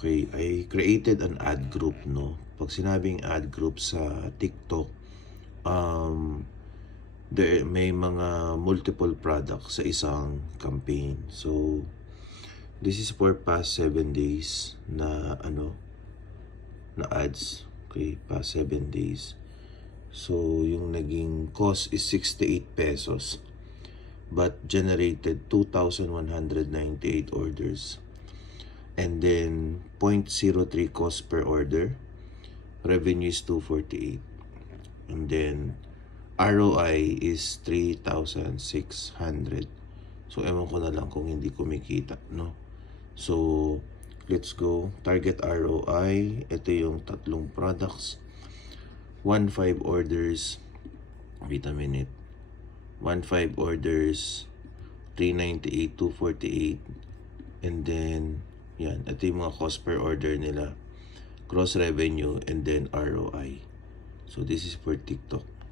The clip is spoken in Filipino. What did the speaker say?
Okay, I created an ad group, no? Pag sinabing ad group sa TikTok, um, may mga multiple products sa isang campaign. So, this is for past 7 days na na ads. Okay, past 7 days. So, yung naging cost is 68 pesos but generated 2,198 orders. And then 0.03 cost per order. Revenue is 248. And then ROI is 3,600. So ewan ko na lang kung hindi kumikita, no? So let's go. Target ROI, ito yung tatlong products. 1-5 orders, wait a minute. 1-5 orders, 398, 248. And then yan, ito yung mga cost per order nila, gross revenue, and then ROI. So this is for TikTok.